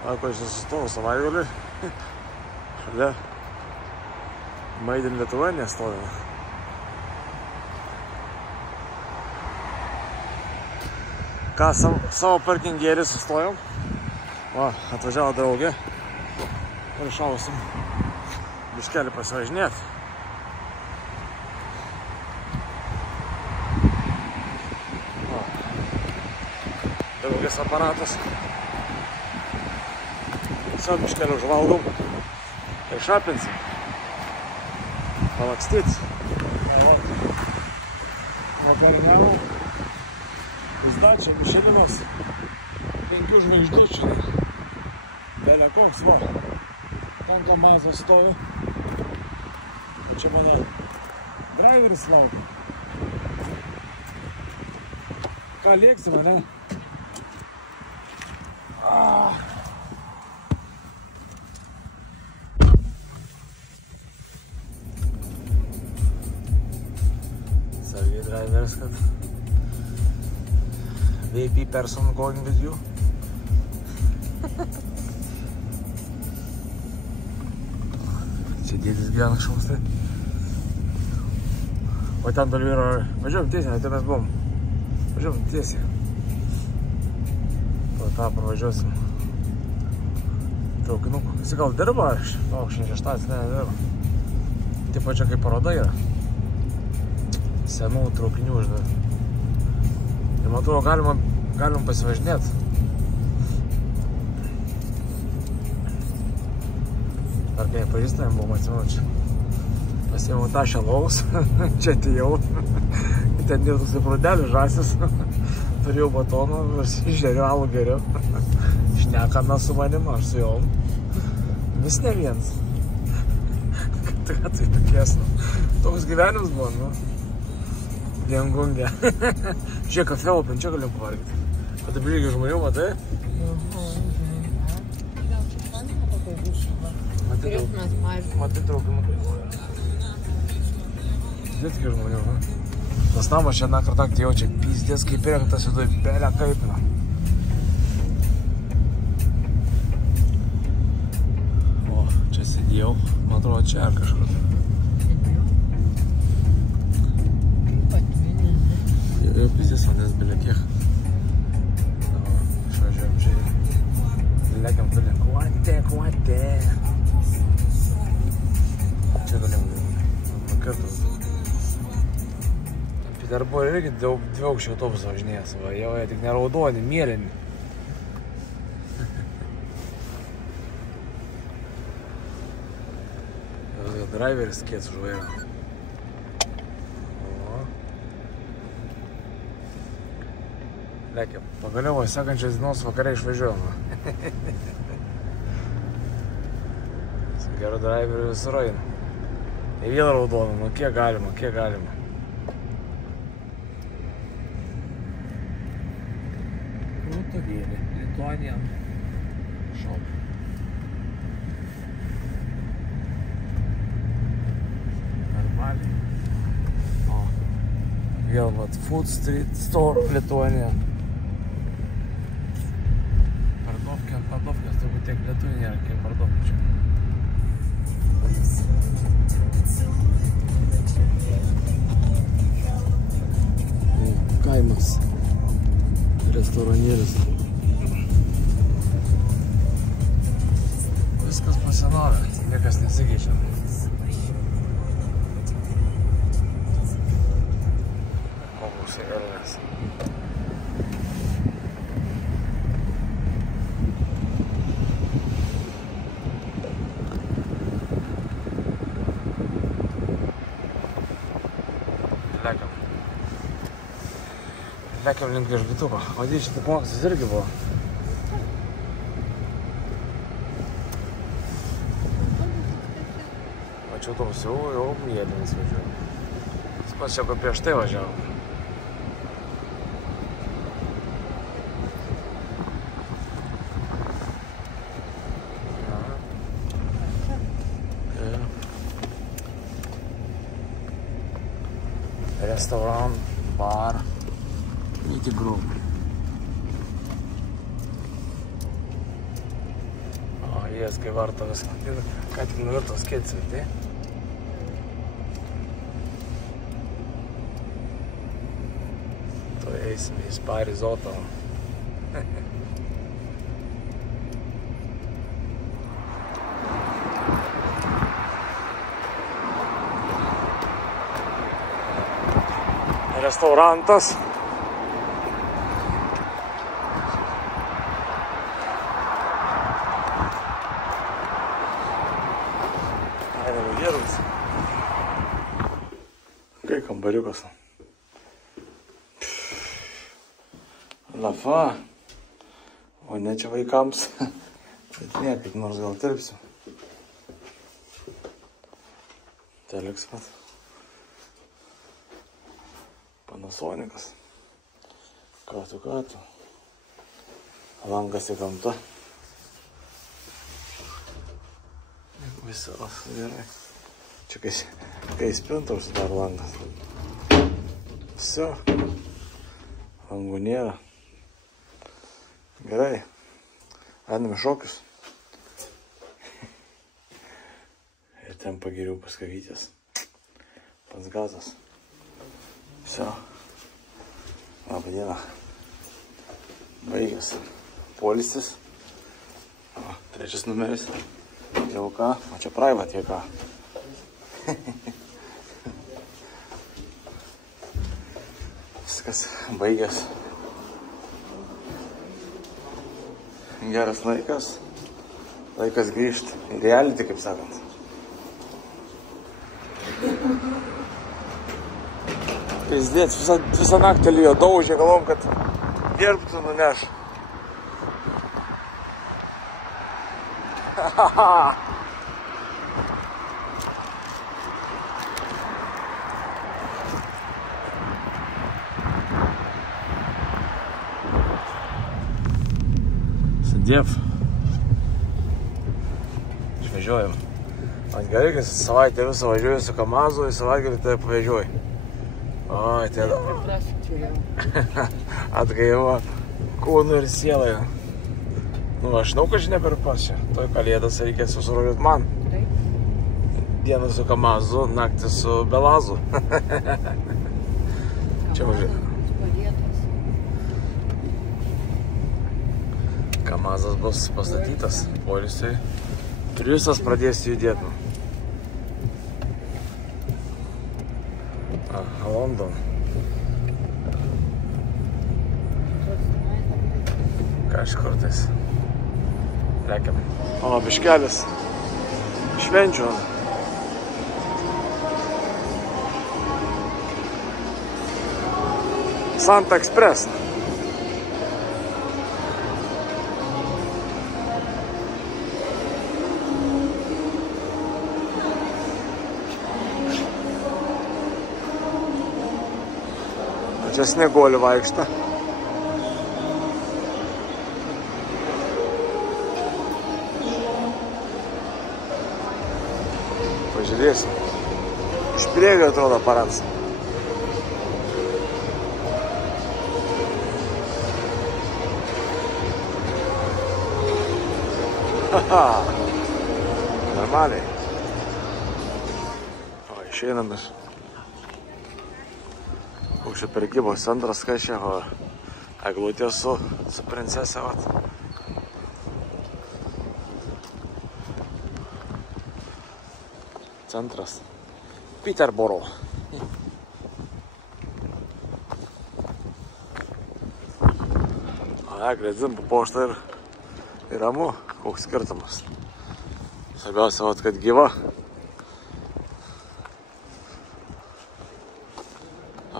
Ko aš nesustojau savaitgalį. Šalia Made in Lietuva nestovi. Ką, savo parkingėlį sustojom. Va, atvažiavo draugė. Ir šausim biškelį pasivažinėti. Va. Draugės aparatas. Savo biškelį užvaldom. Ir šapinsim. Palakstyt. Vakariniau. Dačia Mišelinas 5 žvaigždučių. Belė koks, va. Ten Kamazas stovi. O čia mane driveris laukia. Ką lėksi mane? Savvy driveris, kad VIP person going with you. Čia dėdis gyvena kažkoks tai. O ten dar yra... Važiuojam tiesiai, tai mes buvom. Važiuojam tiesiai. Po tą pravažiuosim. Traukinuku. Jis gal dirba? O, šiandien šeštas nedirba. Taip pačia kaip paroda yra. Senų traukinių, žinai. Ir man atrodo, galim pasivažinėti. Ar kai pažįstami buvom, atsimenu čia. Pasiėmiau tašę laus, čia atėjau. Ten dėtus į prūdelį žąsis. Turėjau batoną, išgeriu alų geriu. Šnekame su manim, aš su jom. Vis ne viens. Ką tai tokies, toks gyvenimas buvo, nu. Viengungė. Žiūrėk, kafė open, čia galim pavargyti. O taip lygiai žmonių, matai? Matai traukimą. Žiūrėk, žmonių, na? Tas namas čia na kartą atėjau, čia pyzdės kaip įrengtas vidui, belė kaipina. O, čia sėdėjau, man atrodo, čia ar kažkur. Jau pyzdės vandens belė kiek. Išvažiuojam čia. Lekiam toli. Kuate. Čia galim kartu. Peterburge irgi dvi aukščių autobusų važinėjęs. Jau jie tik ne raudoni, mėlyni. Driveris kiets užvairo. Lekiam. Pagaliau, sekančios dienos vakare išvažiuojam. Su geru driveriu visur eina. Ir vėl raudoną, nu kiek galima. Krūtovėlė, Lituanian shop. Normaliai. O, vėl mat Food Street Store Lituanian. Pardovkės turbūt tiek lietuvių nėra, kiek pardovkų čia. Kaimas. Restoranėlis. Viskas pasinovė, niekas nesikeičia. Kokius įgalės. Lekiam link viešbutuko. O dėčiai taip mokslas irgi buvo. Mačiau toks jau mėlynis važiuoju. Tas pats čia, kur prieš tai važiavo. Restaurant, bar, meeting room. Jės, kai varto viską. Ir ką tik nuvirto skėtsivį, tai? To eisime į spa rizoto. Restaurantas. Kai kambariukas. Lafa. O ne čia vaikams. Bet ne, kaip nors gal tirpsiu. Teliks pat. Panasonikas. Ką tu. Langas į gamtą. Visas gerai. Čia kai spinta užsidaro langas. Viso. Langų nėra. Gerai. Einame šokius. Ir ten pagiriau paskavytės. Pats gazas. Viso. Labą dieną. Baigęs. Polisis. O, 3 numeris. Jau ką? O čia private jie ką. Viskas baigęs. Geras laikas. Laikas grįžti į reality, kaip sakant. Pizdėt, visą naktį lijo daužė, galvom, kad dirbtų nuneš. Diev. Išvažiuojam. Man gerai, kad savaitę visą važiuoju su Kamazu, į savaitgalį tai pavežiuoju. Oi, tai atgaivimo kūnų ir sielai. Nu, aš žinau, kad žinia per pas čia. Toj kalėdas reikės susirodyti man. Dieną su Kamazu, naktį su Belazu. Čia važiuoju. Kamazas bus pastatytas, poilsiui. Triusas pradės judėti. London. Kažkur tais. Lekiam. O, biškelis. Švenčių. Santa Express. Čia snieguolių vaikšta. Pažiūrėsim. Iš priekio atrodo aparats. Haha. Normaliai. O, išeinam iš. Koks čia prekybos centras, kai čia, o eglutė su princesė, vat. Centras. Peterboro. O, eglė dzimpa pošta ir ramu, koks skirtumas. Svarbiausia, vat, kad gyva.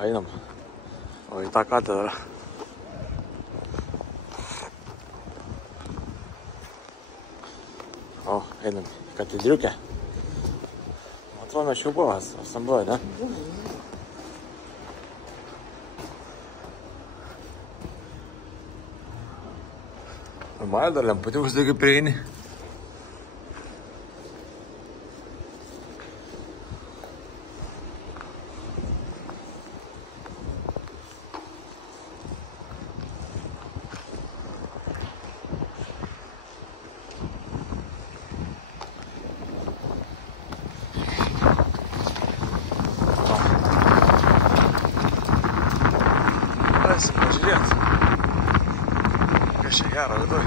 Einam. O į tą katedrą. O, einam į katedriukę. Man atrodo, mes jau buvo asambloj, ne? Normaliai dar lemputį uždegi prieini. gero viduj.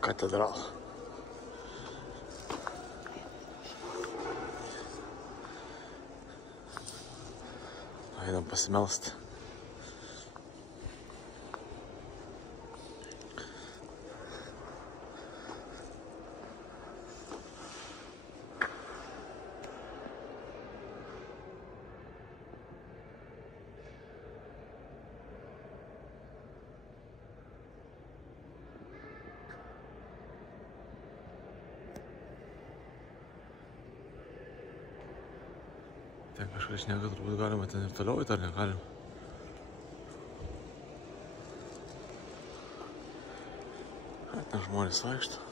Katedral. Einam pasimelst. Ten kažkas šneka, turbūt galima ten ir toliau, ar negalim. Ten žmonės vaikšto.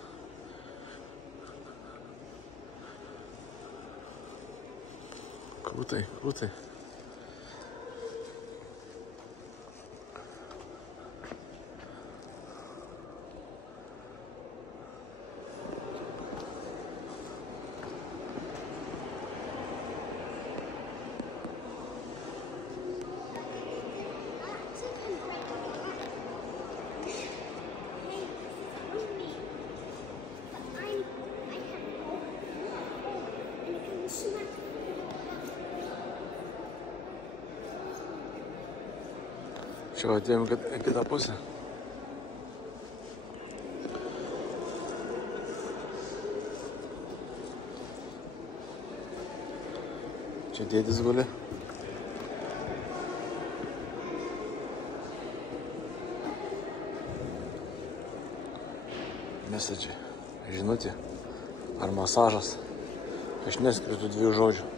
Krūtai, krūtai. Čia atėjom į kitą pusę. Čia dėdis guli. Mesadžiai. Žinutė. Ar masažas. Aš neskiriu 2 žodžių.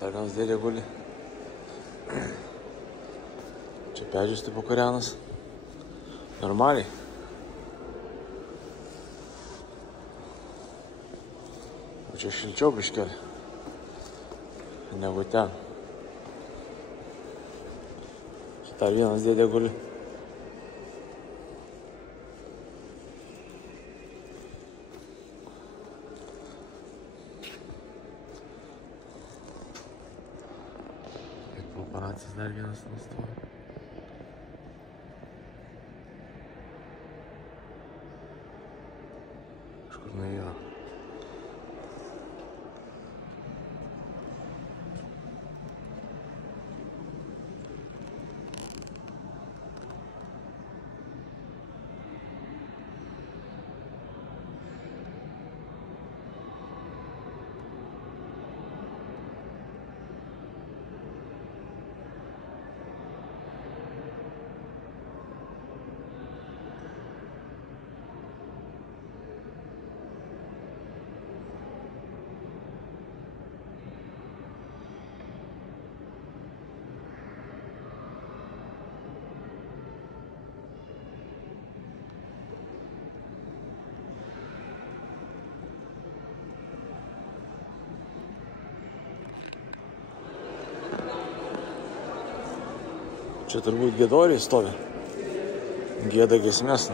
Dar vienas dėdė guli. Čia pedžius tipo kūrenas. Normaliai. O čia šilčiau biškelį. Negu ten. Čia dar vienas dėdė guli. Paparacis dar vienas nustoja. Kažkur nuėjo. Čia turbūt giedoriai stovi. Gieda giesmes.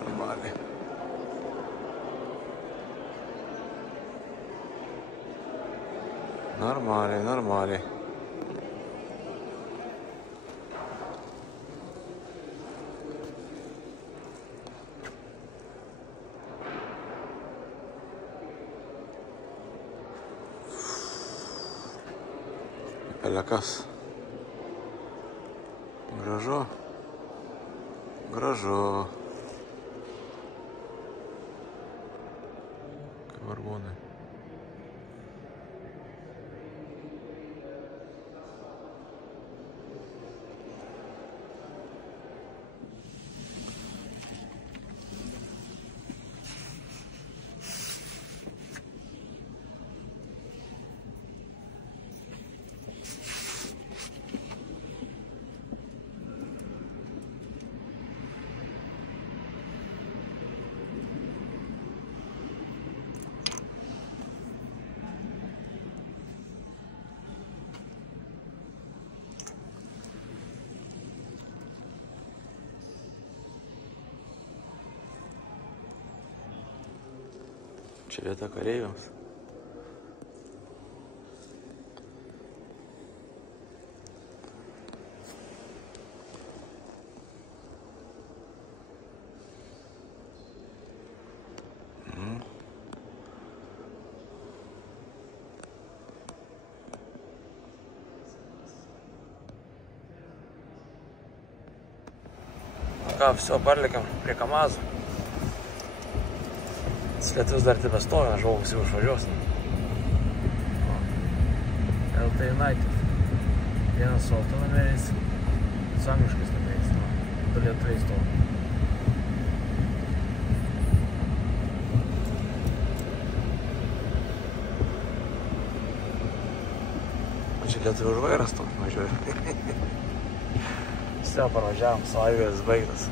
Normaliai. Normaliai, normaliai. Pelekas. Gražu. Gražu. Kaip vargonai. Čia vieta kareiviams. Ką, viso, parlėkiam prie Kamazų. Lietuvis dar tebestovi, žmogus jau išvažiuos. LT United. Vienas su auto numeriais, su angliškais numeriais. Du lietuviai stovi. O čia lietuvių už vairą stovi, važiuoju. Visi parvažiavom, savaitgalis baigtas.